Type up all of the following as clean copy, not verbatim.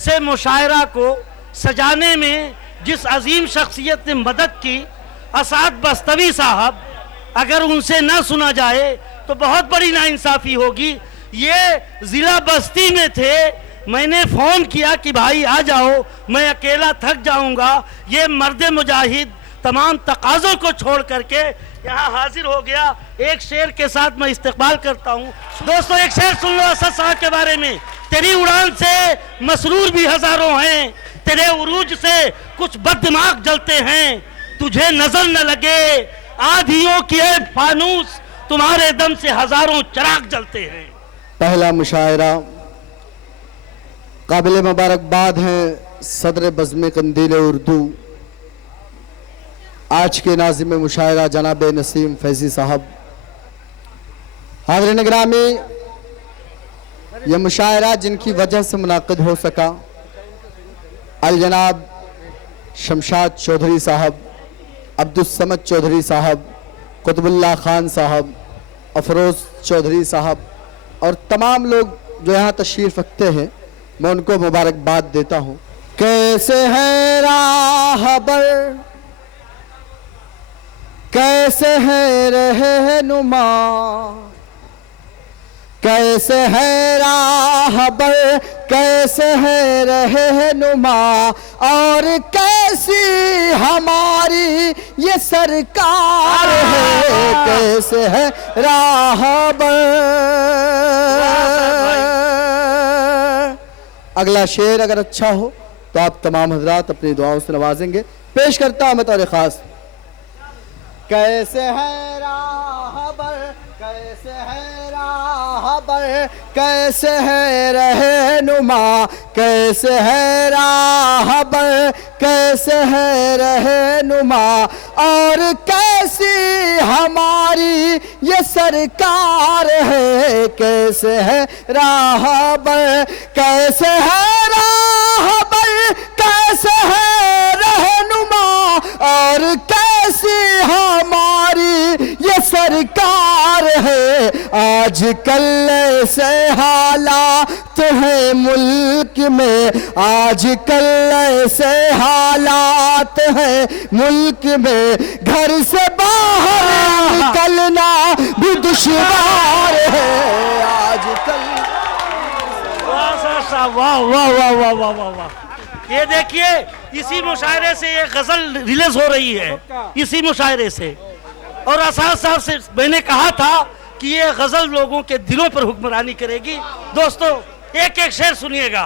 से मुशायरा को सजाने में जिस अजीम शख्सियत ने मदद की, असाद बस्तवी साहब, अगर उनसे ना सुना जाए तो बहुत बड़ी नाइंसाफ़ी होगी। ये ज़िला बस्ती में थे, मैंने फ़ोन किया कि भाई आ जाओ, मैं अकेला थक जाऊंगा। ये मर्द मुजाहिद तमाम तकाज़ों को छोड़ करके यहाँ हाजिर हो गया। एक शेर के साथ मैं इस्तकबाल करता हूँ। दोस्तों, एक शेर सुन लो असद साहब के बारे में। तेरी उड़ान से मसरूर भी हज़ारों हैं, तेरे उरूज से कुछ बददिमाग जलते हैं, तुझे नजर न लगे आधियों की फानूस, तुम्हारे दम से हज़ारों चिराग जलते हैं। पहला मुशायरा काबिल मुबारकबाद हैं सदर बज़्म कंदील उर्दू, आज के नाज़िम मुशायरा जनाब नसीम फैज़ी साहब। हाज़रीन गिरामी, यह मुशायरा जिनकी वजह से मुनाक़िद हो सका, अल जनाब शमशाद चौधरी साहब, अब्दुस्समद चौधरी साहब, कुतुबुल्लाह खान साहब, अफरोज़ चौधरी साहब और तमाम लोग जो यहाँ तशरीफ़ रखते हैं, मैं उनको मुबारकबाद देता हूँ। कैसे है राहबर, कैसे है रहनुमा, कैसे है राहबर, कैसे है रहनुमा, और कैसी हमारी ये सरकार है, कैसे है राहबर। अगला शेर अगर अच्छा हो तो आप तमाम हजरात अपनी दुआओं से नवाजेंगे। पेश करता हूं मैं तौर खास। कैसे है राहबर, कैसे है राहबर, कैसे है रहनुमा, कैसे है राहबर, कैसे है रहनुमा, और कैसी हमारी ये सरकार है, कैसे है राहबर, कैसे है राहबर, कैसे है रहनुमा, और कैसी हमारी ये सरकार है। आजकल ऐसे हालात हैं मुल्क में, आजकल ऐसे हालात हैं मुल्क में, घर से बाहर निकलना भी दुश्वार है आजकल। वाह वाह वाह वाह वाह वाह वाह वाह। ये देखिए, इसी मुशायरे से ये गजल रिलीज हो रही है, इसी मुशायरे से। और असाद साहब से मैंने कहा था कि ये गजल लोगों के दिलों पर हुक्मरानी करेगी। दोस्तों, एक एक शेर सुनिएगा।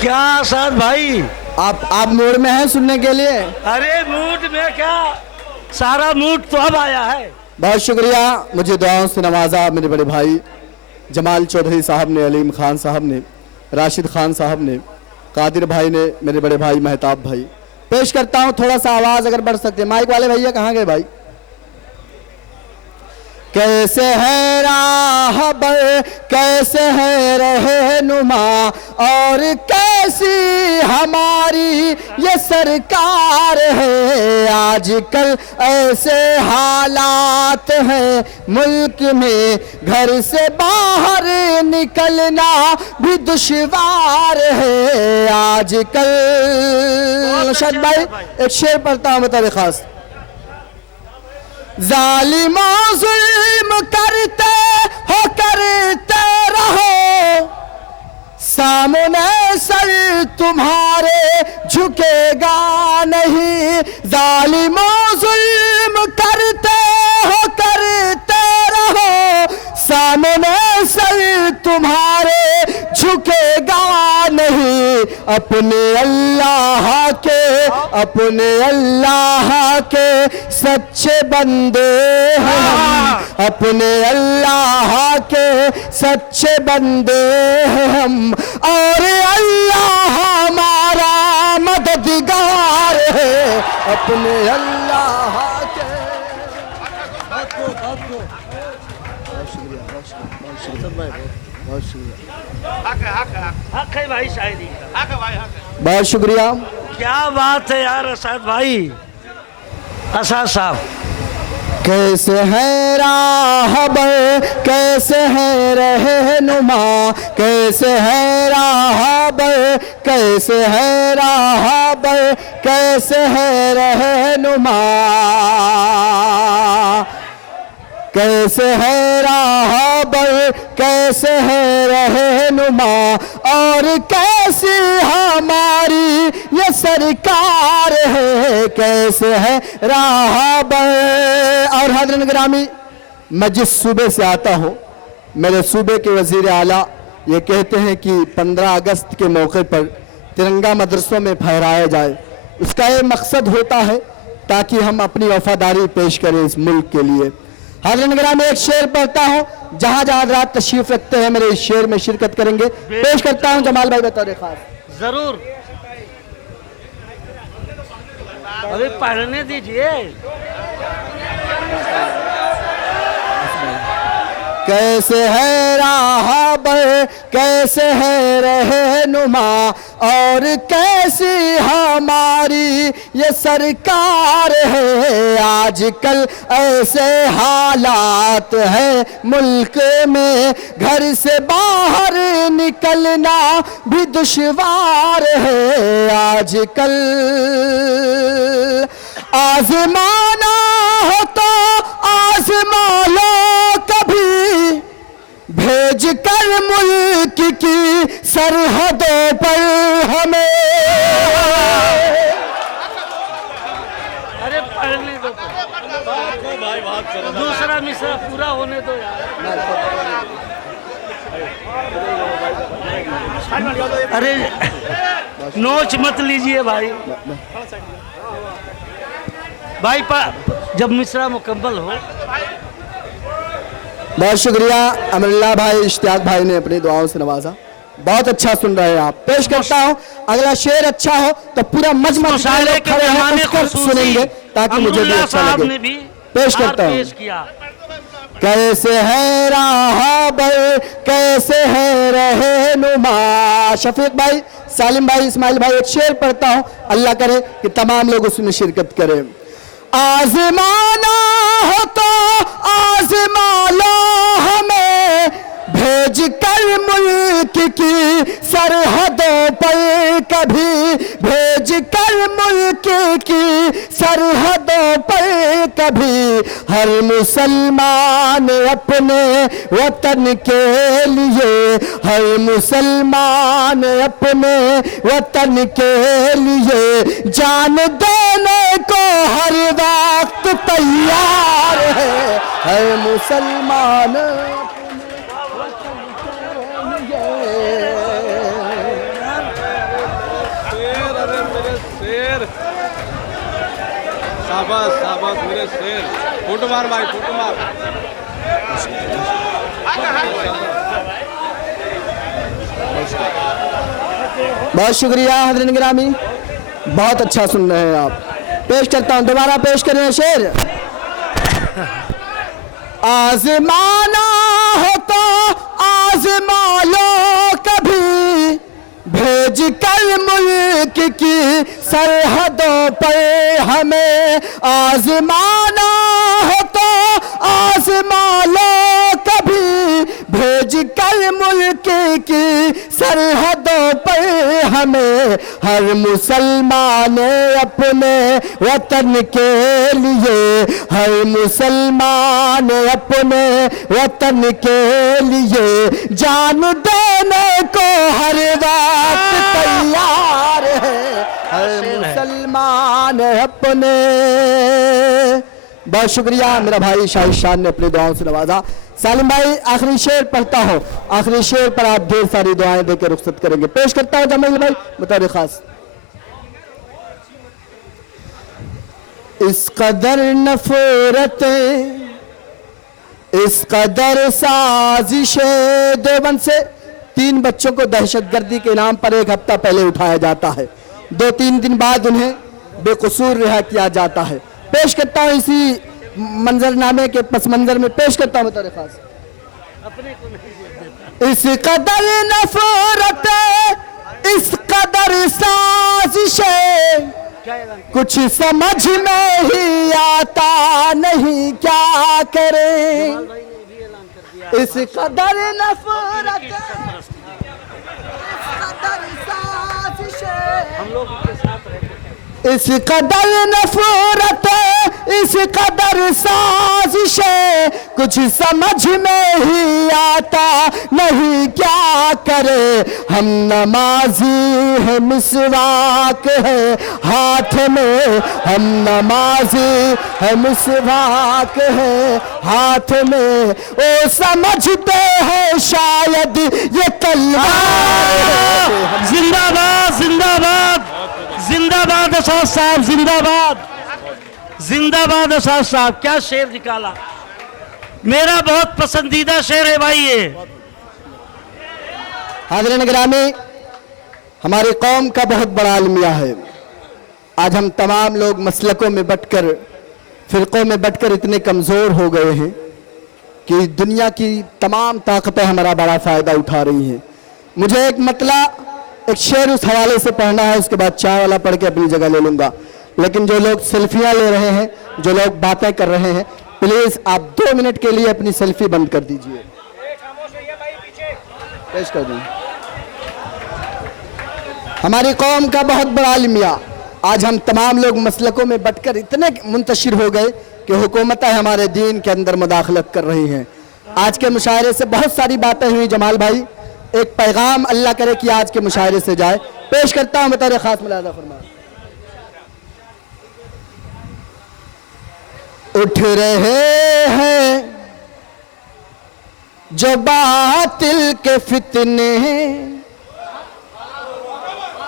क्या असाद भाई, आप मूड में हैं सुनने के लिए? अरे मूड में क्या, सारा मूड तो अब आया है। बहुत शुक्रिया, मुझे दुआओं से नवाजा मेरे बड़े भाई जमाल चौधरी साहब ने, अलीम खान साहब ने, राशिद खान साहब ने, कादिर भाई ने, मेरे बड़े भाई महताब भाई। पेश करता हूँ, थोड़ा सा आवाज़ अगर बढ़ सकते। माइक वाले भैया कहाँ गए भाई? कैसे है राहबर, कैसे है रहनुमा, और कैसी हमारी ये सरकार है। आजकल ऐसे हालात हैं मुल्क में, घर से बाहर निकलना भी दुश्वार है आजकल। शायद भाई एक शेर पढ़ता हूँ बता खास। जालिमों जुल्म करते हो करते रहो, सामने सर तुम्हारे झुकेगा नहीं। जालिमों जुल्म करते हो करते रहो, सामने सर तुम्हारे झुकेगा नहीं। अपने अल्लाह के, अपने अल्लाह के सच्चे बंदे हैं हम, अपने अल्लाह के सच्चे बंदे हैं हम, और अल्लाह हमारा मददगार है। अपने अल्लाह के। बहुत शुक्रिया, हक है भाई, शायरी बहुत शुक्रिया। क्या बात है यार असाद भाई। असाद साहब। कैसे है राहबर कैसे है रहनुमा, कैसे है राहबर कैसे है राहबर कैसे है रहनुमा, कैसे है राहबर कैसे है रहनुमा, और कैसी हमारी ये सरकार है, कैसे है राहबर। और हज़रत गिरामी, मैं जिस सूबे से आता हूँ, मेरे सूबे के वज़ीर आला ये कहते हैं कि 15 अगस्त के मौके पर तिरंगा मदरसों में फहराया जाए। उसका ये मकसद होता है ताकि हम अपनी वफादारी पेश करें इस मुल्क के लिए। हज़रत गिरामी, एक शेर पढ़ता हूँ, जहाँ जहाँ हज़रात तशरीफ रखते हैं मेरे इस शेर में शिरकत करेंगे। पेश करता हूँ जमाल भाई बतौर खास। जरूर, अभी पढ़ने दीजिए। कैसे है राहबर कैसे है रहनुमा, और कैसी हमारी ये सरकार है, आजकल ऐसे हालात हैं मुल्क में, घर से बाहर निकलना भी दुश्वार है, आजकल आजमाना हो तो आजमा लो कभी, भेज कर मुल्क की सरहदों पर हमें। अरे पढ़ने दो, दूसरा मिसरा पूरा होने दो यार। अरे नोच मत लीजिए भाई। भाई जब मिसरा मुकम्मल हो। बहुत शुक्रिया अमरुल्लाह भाई, इश्तियाक भाई ने अपनी दुआओं से नवाजा। बहुत अच्छा सुन रहे हैं आप। पेश करता हूँ, अगला शेर अच्छा हो तो पूरा मजमा सुनेंगे ताकि मुझे भी अच्छा लगे। पेश करता हूँ। कैसे है राहबर कैसे है रहनुमा। शफीक भाई, सालिम भाई, इस्माइल भाई, एक शेर पढ़ता हूँ, अल्लाह करे कि तमाम लोग उसमें शिरकत करें। आजमाना हो तो आजमा लो हमें, भेज कर मुल्क की सरहदों पर कभी, भेज कर मुल्क की सरहदों पर कभी, हर मुसलमान अपने वतन के लिए, हर मुसलमान अपने वतन के लिए जान देने को हर वक्त तैयार है, हर मुसलमान शाबाश शाबाश मेरे शेर। फोटो मार भाई, फोटो मार। बहुत शुक्रिया हज़रत गिरामी, बहुत अच्छा सुन रहे हैं आप। पेश करता हूँ, दोबारा पेश करें शेर। आजमाना हो तो आजमा लो कभी, भेज कर मुल्क की सरहदों पर हमें, आजमाना हो तो आजमा लो कभी, भेज कर मुल्क की सरहदों पर हमें, हर मुसलमान अपने वतन के लिए, हर मुसलमान अपने वतन के लिए जान देने को हर वक्त तैयार है, हर मुसलमान अपने। बहुत शुक्रिया मेरा भाई शाहिद शान ने अपनी दुआओं से नवाजा। सालिम भाई, आखिरी शेर पढ़ता हूँ, आखिरी शेर पर आप ढेर सारी दुआएं देकर रुखसत करेंगे। पेश करता हूँ जमील भाई बतौर खास। इस कदर नफरतें, इस कदर साजिशें, देवबंद से 3 बच्चों को दहशतगर्दी के नाम पर 1 हफ्ता पहले उठाया जाता है, 2-3 दिन बाद उन्हें बेकसूर रिहा किया जाता है। पेश करता हूँ इसी मंजरनामे के पस मंजर में, पेश करता हूँ बतौर खास। इस कदर नफरतें, इस कदर साजिशें, क्या ऐलान किया? कुछ समझ में ही आता नहीं क्या करें, भाई ने भी ऐलान कर दिया इस कदर नफरत, हम लोग उनके साथ रहते हैं। इस कदर नफरत, इस कदर साजिश, कुछ समझ में ही आता नहीं क्या करे। हम नमाजी है, मिसवाक है हाथ में, हम नमाजी है, मिसवाक है हाथ में, ओ समझते हैं शायद ये तलवार। जिंदाबाद जिंदाबाद जिंदाबाद असाद साहब, जिंदाबाद जिंदाबाद असाद साहब। क्या शेर निकाला, मेरा बहुत पसंदीदा शेर है भाई ये। हाज़रीन गिरामी, हमारी कौम का बहुत बड़ा अलमिया है। आज हम तमाम लोग मसलकों में बंटकर, फिरकों में बंटकर इतने कमज़ोर हो गए हैं कि दुनिया की तमाम ताकतें हमारा बड़ा फ़ायदा उठा रही हैं। मुझे एक मतला, एक शेर उस हवाले से पढ़ना है, उसके बाद चाय वाला पढ़ के अपनी जगह ले लूँगा। लेकिन जो लोग सेल्फियाँ ले रहे हैं, जो लोग बातें कर रहे हैं, प्लीज़ आप 2 मिनट के लिए अपनी सेल्फी बंद कर दीजिए। पेश कर दें। हमारी कौम का बहुत बड़ा अलमिया। आज हम तमाम लोग मसलकों में बंटकर इतने मुंतशिर हो गए कि हुकूमतें हमारे दीन के अंदर मुदाखलत कर रही हैं। आज के मुशायरे से बहुत सारी बातें हुई जमाल भाई, एक पैगाम अल्लाह करे कि आज के मुशायरे से जाए, पेश करता हूं बतौर खास मुलाहिज़ा फरमाएं। उठ रहे हैं जो बातिल के फितने,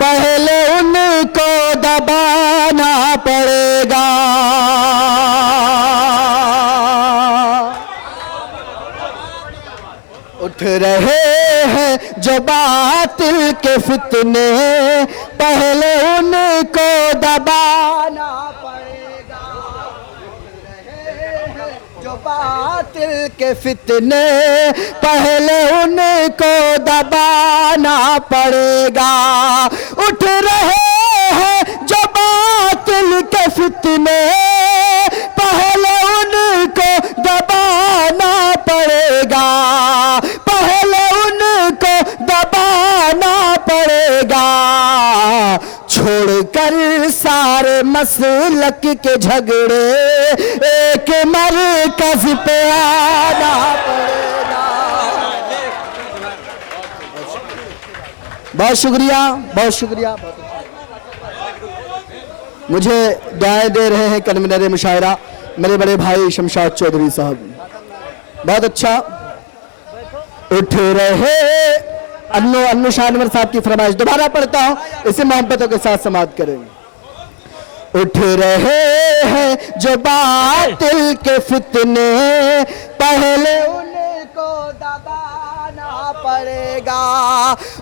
पहले उनको दबाना पड़ेगा। उठ रहे हैं जो बातिल के फितने, पहले उनको दबाना पड़ेगा। जो बातिल के फितने, पहले उनको दबाना पड़ेगा। उठ रहे हैं जो बातिल के फितने, पहले उनको दबाना पड़ेगा, पहले उनको दबाना पड़ेगा। छोड़कर सारे मसलक के झगड़े, एक मरकज पे आना पड़ेगा। बहुत शुक्रिया, बहुत शुक्रिया। मुझे दुआएं दे रहे हैं कन्वीनर मुशायरा मेरे बड़े भाई शमशाद चौधरी साहब, बहुत अच्छा। उठ रहे अन्नू शानवर साहब की फरमाइश दोबारा पढ़ता हूं, इसे मोहब्बतों के साथ समाप्त करें। उठ रहे हैं जो बातिल के फितने, पहले उनको दबाना पड़ेगा।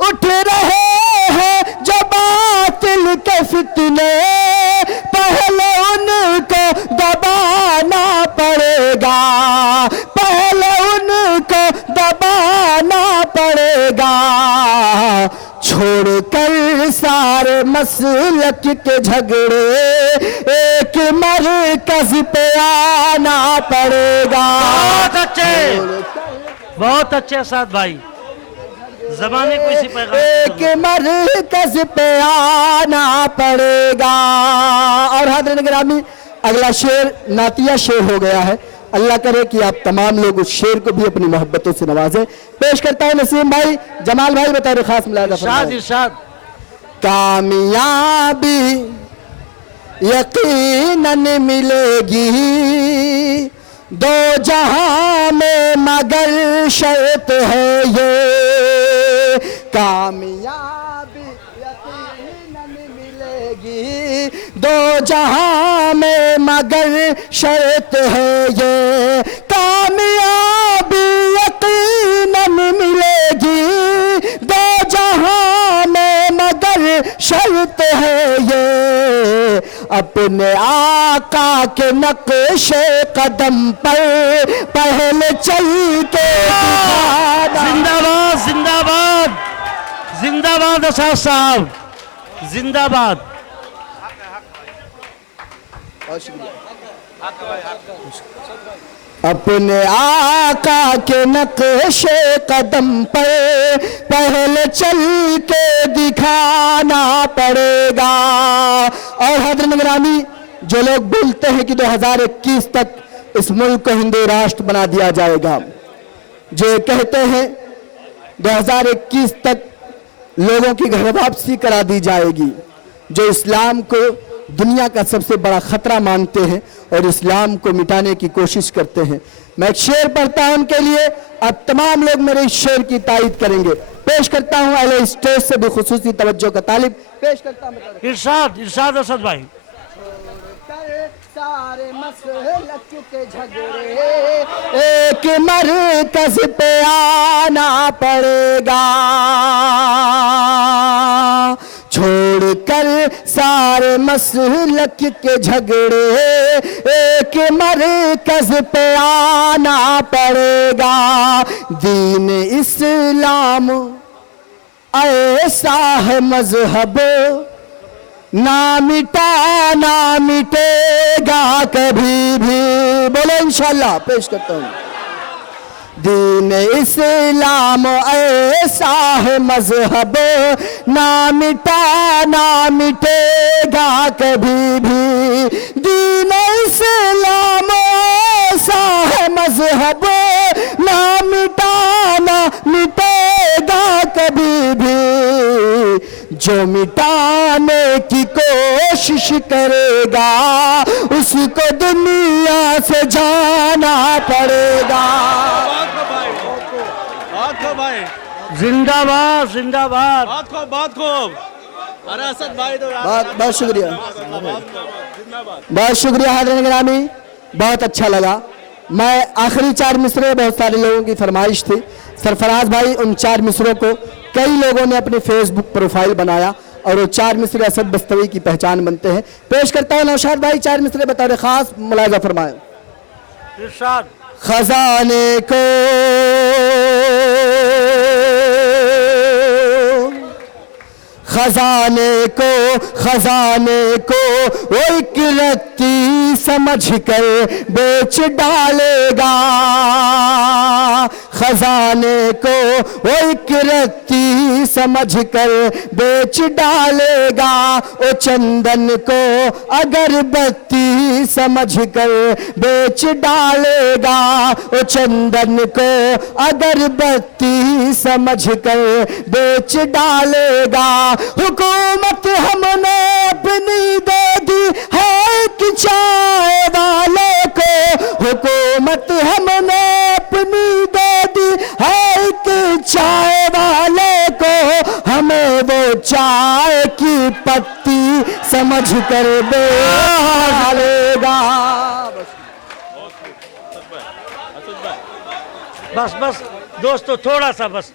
उठ रहे हैं जो बातिल के फितने, पहले उनको दबाना पड़ेगा, पहले उनको दबाना पड़ेगा। छोड़कर सारे मसलक के झगड़े, एक मरकज पे आना पड़ेगा। बहुत अच्छे साथ भाई, जमाने को इसी पैगाम एक मरकज पे आना पड़ेगा। और हाज़रीन गिरामी, अगला शेर नातिया शेर हो गया है। अल्लाह करे कि आप तमाम लोग उस शेर को भी अपनी मोहब्बतों से नवाजें। पेश करता है नसीम भाई, जमाल भाई बतौर खास मुलाहिज़ा फरमाएं। इरशाद। कामयाबी यकीनन मिलेगी दो जहां में, मगर शर्त है ये। कामयाबी यकीनन मिलेगी दो जहां में, मगर शर्त है ये। कामयाबी यकीनन मिलेगी दो जहां में, मगर शर्त है ये। अपने आका के नक्शे कदम पर पहले चल के दिखाना। जिंदाबाद जिंदाबाद जिंदाबाद असाद साहब, जिंदाबाद। बहुत शुक्रिया। अपने आका के नक्शे कदम पर पहले चल के दिखाना पड़ेगा। और हज़रत निगरानी, जो लोग बोलते हैं कि 2021 तक इस मुल्क को हिंदू राष्ट्र बना दिया जाएगा, जो कहते हैं 2021 तक लोगों की घर वापसी करा दी जाएगी, जो इस्लाम को दुनिया का सबसे बड़ा खतरा मानते हैं और इस्लाम को मिटाने की कोशिश करते हैं। मैं एक शेर पढ़ता हूं उनके लिए, अब तमाम लोग मेरे इस शेर की तारीफ करेंगे। पेश करता हूं अहले स्टेज से भी खुसूसी तवज्जो का तालिब पेश करता हूं। इरशाद इरशाद असद भाई। सारे मसलक के झगड़े एक मरकज पे आना पड़ेगा। छोड़कर सारे मसलक के झगड़े एक मरकज पे आना पड़ेगा। दीन इस्लाम ऐसा है मजहब, ना मिटा ना मिटेगा कभी भी। बोलो इंशाल्लाह। पेश करता हूँ। दीन इस्लाम ऐसा है मजहब, ना मिटा ना मिटेगा कभी भी। दीन इस्लाम ऐसा है मजहब, ना मिटा ना मिटेगा कभी भी। जो मिटाने की कोशिश करेगा उसको दुनिया से जाना पड़ेगा। जिंदाबाद जिंदाबाद। बात खूब। अरे असद भाई तो बहुत शुक्रिया, बहुत शुक्रिया हाज़िर गिरामी, बहुत अच्छा लगा। मैं आखिरी 4 मिसरे, बहुत सारे लोगों की फरमाइश थी, सरफराज भाई उन 4 मिसरों को कई लोगों ने अपने फेसबुक प्रोफाइल बनाया और वो 4 मिसरे असद बस्तवी की पहचान बनते हैं। पेश करता हूँ नौशाद भाई 4 मिसरे बतौर खास मुलाजा फरमाएं। इरशाद। खजाने को वो एक रत्ती समझ कर बेच डालेगा। खजाने को वो एक रत्ती समझ कर बेच डालेगा। ओ चंदन को अगरबत्ती समझ कर बेच डालेगा। ओ चंदन को अगरबत्ती समझ कर बेच डालेगा। हुकूमत हमने अपनी दे दी है कि चाय वाले को। हुकूमत हमने अपनी दे दी है कि चाय वाले को। हमें वो चाय की पत्ती समझ कर डालेगा। बस बस दोस्तों, थोड़ा सा बस